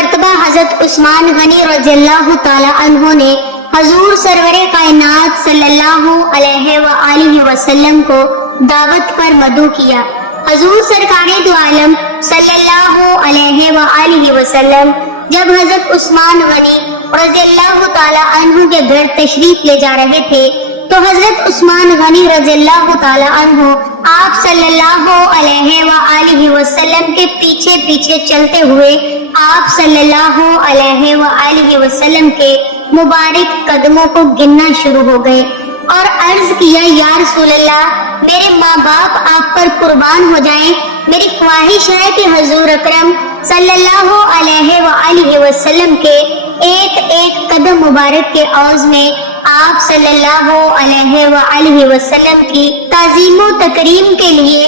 مرتبہ حضرت عثمان غنی رضی اللہ تعالی عنہ نے حضور سرور کائنات صلی اللہ علیہ وآلہ وسلم کو دعوت پر مدعو کیا۔ حضور سرکار دو عالم صلی اللہ علیہ وآلہ وسلم جب حضرت عثمان غنی رضی اللہ تعالی عنہ کے گھر تشریف لے جا رہے تھے تو حضرت عثمان غنی رضی اللہ تعالی عنہ آپ صلی اللہ علیہ وآلہ وسلم کے پیچھے پیچھے چلتے ہوئے آپ صلی اللہ علیہ وآلہ وسلم کے مبارک قدموں کو گننا شروع ہو گئے اور عرض کیا، یا رسول اللہ، میرے ماں باپ آپ پر قربان ہو جائیں، میری خواہش ہے کہ حضور اکرم صلی اللہ علیہ وآلہ وسلم کے ایک ایک قدم مبارک کے عوض میں آپ صلی اللہ علیہ وآلہ وسلم کی تعظیم و تکریم کے لیے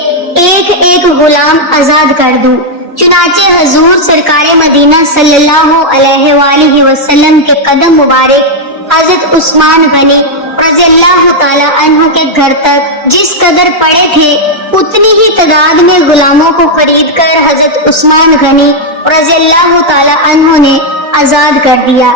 ایک ایک غلام آزاد کر دوں۔ چنانچہ حضور سرکار مدینہ صلی اللہ علیہ وآلہ وسلم کے قدم مبارک حضرت عثمان غنی رضی اللہ تعالی عنہ کے گھر تک جس قدر پڑے تھے اتنی ہی تعداد میں غلاموں کو خرید کر حضرت عثمان غنی رضی اللہ تعالی عنہ نے آزاد کر دیا۔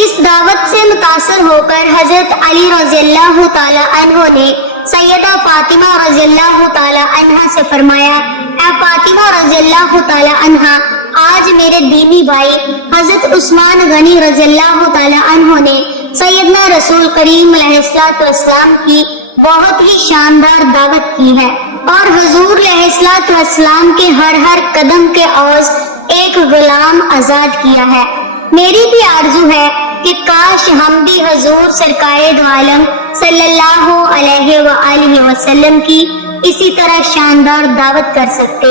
اس دعوت سے متاثر ہو کر حضرت علی رضی اللہ تعالی عنہ نے سیدہ فاطمہ رضی اللہ تعالی عنہ سے فرمایا، اے فاطمہ رضی اللہ تعالی عنہ، آج میرے دینی بھائی حضرت عثمان غنی رضی اللہ تعالی عنہ نے سیدنا رسول کریم علیہ السلام کی بہت ہی شاندار دعوت کی ہے اور حضور علیہ السلام کے ہر قدم کے عوض ایک غلام آزاد کیا ہے۔ میری بھی آرزو ہے کہ کاش ہم بھی حضور سرکار دو عالم صلی اللہ علیہ وآلہ وسلم کی اسی طرح شاندار دعوت کر سکتے۔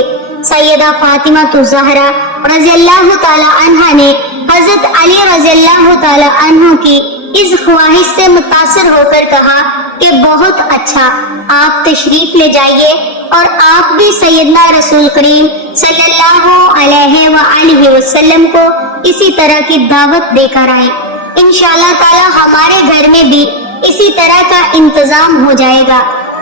سیدہ فاطمہ الزہرا رضی اللہ تعالی عنہ نے حضرت علی رضی اللہ تعالی عنہ کی اس خواہش سے متاثر ہو کر کہا کہ بہت اچھا، آپ تشریف لے جائیے اور آپ بھی سیدنا رسول کریم صلی اللہ علیہ وآلہ وسلم کو اسی طرح کی دعوت دے کر آئیں۔ انشاءاللہ تعالی ہمارے گھر میں بھی اسی طرح کا انتظام ہو جائے گا۔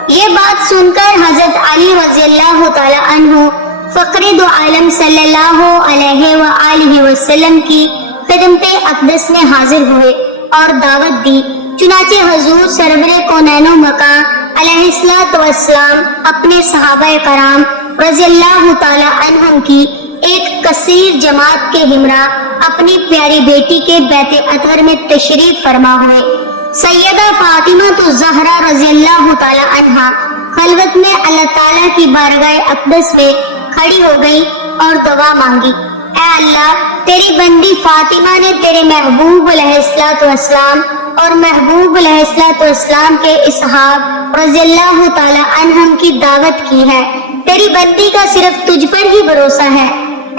یہ بات سن کر حضرت علی رضی اللہ تعالی عنہ فخر دو عالم صلی اللہ علیہ وآلہ وسلم کی خدمت اقدس میں حاضر ہوئے اور دعوت دی۔ چنانچہ حضور سرور کونین و مکان علیہ السلام اپنے صحابہ کرام رضی اللہ تعالی عنہم کی ایک کثیر جماعت کے ہمراہ اپنی پیاری بیٹی کے بیت اطہر میں تشریف فرما ہوئے۔ سیدہ فاطمہ الزہرا رضی اللہ تعالی عنہا خلوت میں اللہ تعالیٰ کی بارگاہ اقدس میں کھڑی ہو گئی اور دعا مانگی، اے اللہ، تیری بندی فاطمہ نے تیرے محبوب علیہ السلام اور محبوب علیہ السلام کے اصحاب رضی اللہ تعالی عنہم کی دعوت کی ہے، تیری بندی کا صرف تجھ پر ہی بھروسہ ہے۔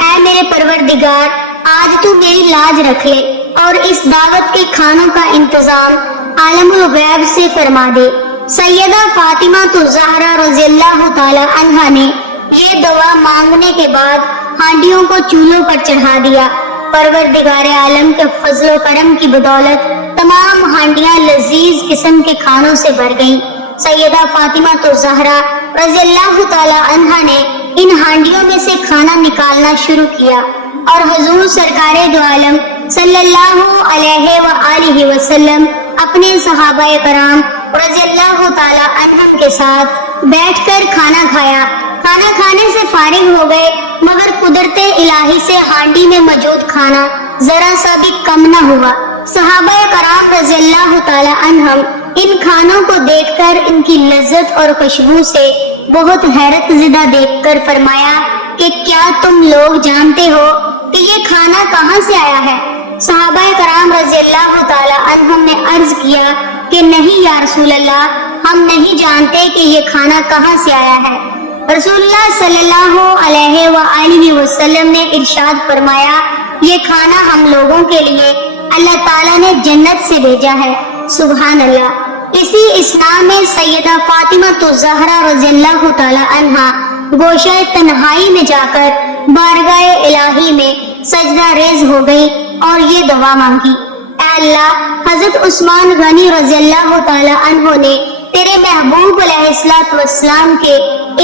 اے میرے پروردگار، آج تو میری لاج رکھ لے اور اس دعوت کے کھانوں کا انتظام عالم الغیب سے فرما دے۔ سیدہ فاطمہ الزہرا رضی اللہ تعالی عنہا نے یہ دعا مانگنے کے بعد ہانڈیوں کو چولہوں پر چڑھا دیا۔ پروردگار عالم کے فضل و کرم کی بدولت تمام ہانڈیاں لذیذ قسم کے کھانوں سے بھر گئیں۔ سیدہ فاطمہ الزہرا رضی اللہ تعالی عنہا نے ان ہانڈیوں میں سے کھانا نکالنا شروع کیا اور حضور سرکار دو عالم صلی اللہ علیہ وآلہ وسلم اپنے صحابہ کرام رضی اللہ تعالی عنہم کے ساتھ بیٹھ کر کھانا کھایا۔ کھانا کھانے سے فارغ ہو گئے مگر قدرت الہی سے ہانڈی میں موجود کھانا ذرا سا بھی کم نہ ہوا۔ صحابہ کرام رضی اللہ تعالی عنہم ان کھانوں کو دیکھ کر ان کی لذت اور خوشبو سے بہت حیرت زدہ دیکھ کر فرمایا کہ کیا تم لوگ جانتے ہو کہ یہ کھانا کہاں سے آیا ہے؟ صحابہ کرام رضی اللہ تعالی عنہم نے عرض کیا کہ نہیں یا رسول اللہ، ہم نہیں جانتے کہ یہ کھانا کہاں سے آیا ہے۔ رسول اللہ صلی اللہ علیہ وآلہ وسلم نے ارشاد فرمایا، یہ کھانا ہم لوگوں کے لیے اللہ تعالیٰ نے جنت سے بھیجا ہے۔ سبحان اللہ۔ اسی اسنا میں سیدہ فاطمہ الزہرا رضی اللہ تعالی عنہا گوشہ تنہائی میں جا کر بارگاہ الہی میں سجدہ ریز ہو گئی اور یہ دعا مانگی، اے اللہ، حضرت عثمان غنی رضی اللہ تعالی عنہ نے تیرے محبوب علیہ السلام کے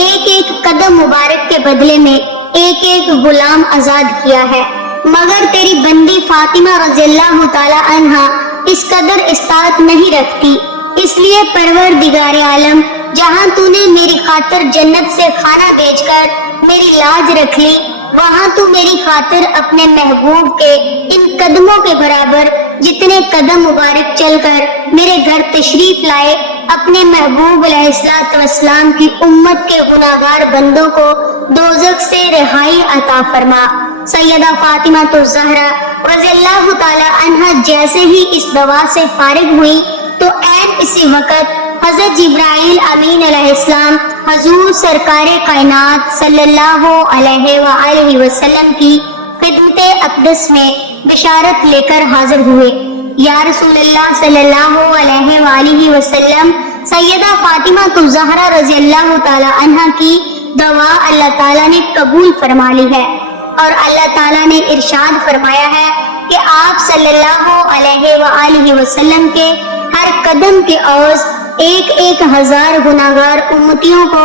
ایک ایک قدم مبارک کے بدلے میں ایک ایک غلام آزاد کیا ہے۔ مگر تیری بندی فاطمہ رضی اللہ تعالی عنہا اس قدر استطاعت نہیں رکھتی، اس لیے پروردگار عالم جہاں تو نے میری خاطر جنت سے کھانا بیچ کر میری لاج رکھ لی، وہاں تو میری خاطر اپنے محبوب کے ان قدموں کے برابر جتنے قدم مبارک چل کر میرے گھر تشریف لائے، اپنے محبوب علیہ الصلوۃ والسلام کی امت کے گناہگار بندوں کو دوزخ سے رہائی عطا فرما۔ سیدہ فاطمہ الزہرا رضی اللہ تعالی عنہا جیسے ہی اس دعا سے فارغ ہوئی تو عین اسی وقت حضرت جبرائیل امین علیہ السلام حضور سرکار کائنات صلی اللہ علیہ وآلہ وسلم کی خدمت اقدس میں بشارت لے کر حاضر ہوئے۔ یا رسول اللہ صلی اللہ علیہ وآلہ وسلم، سیدہ فاطمہ الزہرا رضی اللہ تعالی عنہا کی دعا اللہ تعالیٰ نے قبول فرما لی ہے، اور اللہ تعالیٰ نے ارشاد فرمایا ہے کہ آپ صلی اللہ علیہ وآلہ وسلم کے ہر قدم کے عوض 1,000 گناہگار امتیوں کو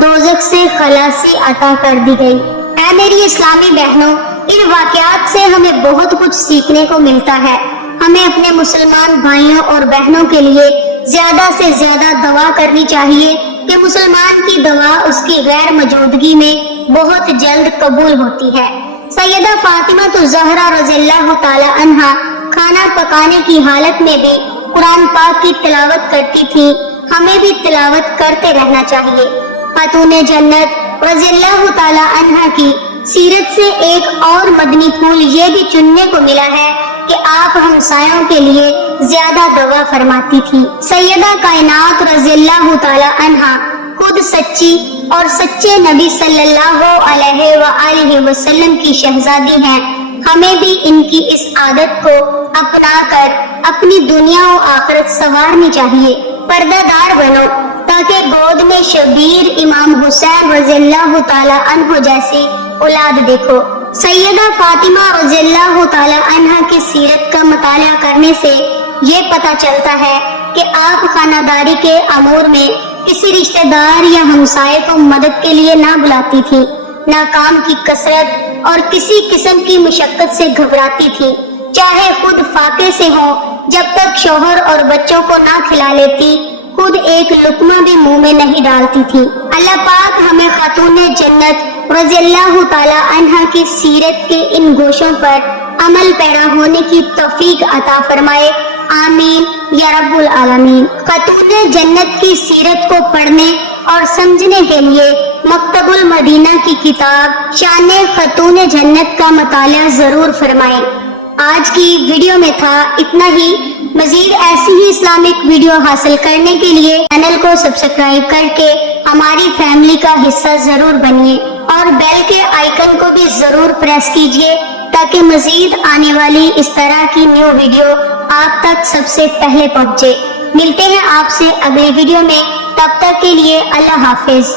دوزخ سے خلاصی عطا کر دی گئی۔ اے میری اسلامی بہنوں، ان واقعات سے ہمیں بہت کچھ سیکھنے کو ملتا ہے۔ ہمیں اپنے مسلمان بھائیوں اور بہنوں کے لیے زیادہ سے زیادہ دعا کرنی چاہیے کہ مسلمان کی دعا اس کی غیر موجودگی میں بہت جلد قبول ہوتی ہے۔ سیدہ فاطمہ الزہرا رضی اللہ تعالی عنہا کھانا پکانے کی حالت میں بھی قرآن پاک کی تلاوت کرتی تھی، ہمیں بھی تلاوت کرتے رہنا چاہیے۔ خاتون جنت رضی اللہ تعالی عنہا کی سیرت سے ایک اور مدنی پھول یہ بھی چننے کو ملا ہے کہ آپ ہمسایوں کے لیے زیادہ دعا فرماتی تھی۔ سیدہ کائنات رضی اللہ تعالی عنہا خود سچی اور سچے نبی صلی اللہ علیہ وآلہ وسلم کی شہزادی ہیں، ہمیں بھی ان کی اس عادت کو اپنا کر اپنی دنیا و آخرت سنوارنی چاہیے۔ پردہ دار بنو تاکہ گود میں شبیر امام حسین رضی اللہ تعالی عنہ جیسی اولاد دیکھو۔ سیدہ فاطمہ رضی اللہ تعالی عنہ کی سیرت کا مطالعہ کرنے سے یہ پتہ چلتا ہے کہ آپ خانہ داری کے امور میں کسی رشتہ دار یا ہمسائے کو مدد کے لیے نہ بلاتی تھی، نہ کام کی کثرت اور کسی قسم کی مشقت سے گھبراتی تھی، چاہے خود فاقے سے ہو، جب تک شوہر اور بچوں کو نہ کھلا لیتی خود ایک لقمہ بھی منہ میں نہیں ڈالتی تھی۔ اللہ پاک ہمیں خاتون جنت رضی اللہ تعالی عنہا کی سیرت کے ان گوشوں پر عمل پیرا ہونے کی توفیق عطا فرمائے، آمین یا رب العالمین۔ خاتون جنت کی سیرت کو پڑھنے اور سمجھنے کے لیے مکتب المدینہ کی کتاب شان خاتون جنت کا مطالعہ ضرور فرمائیں۔ آج کی ویڈیو میں تھا اتنا ہی۔ مزید ایسی ہی اسلامک ویڈیو حاصل کرنے کے لیے چینل کو سبسکرائب کر کے ہماری فیملی کا حصہ ضرور بنیے، اور بیل کے آئیکن کو بھی ضرور پریس کیجیے تاکہ مزید آنے والی اس طرح کی نیو ویڈیو آپ تک سب سے پہلے پہنچے۔ ملتے ہیں آپ سے اگلے ویڈیو میں، تب تک کے لیے اللہ حافظ۔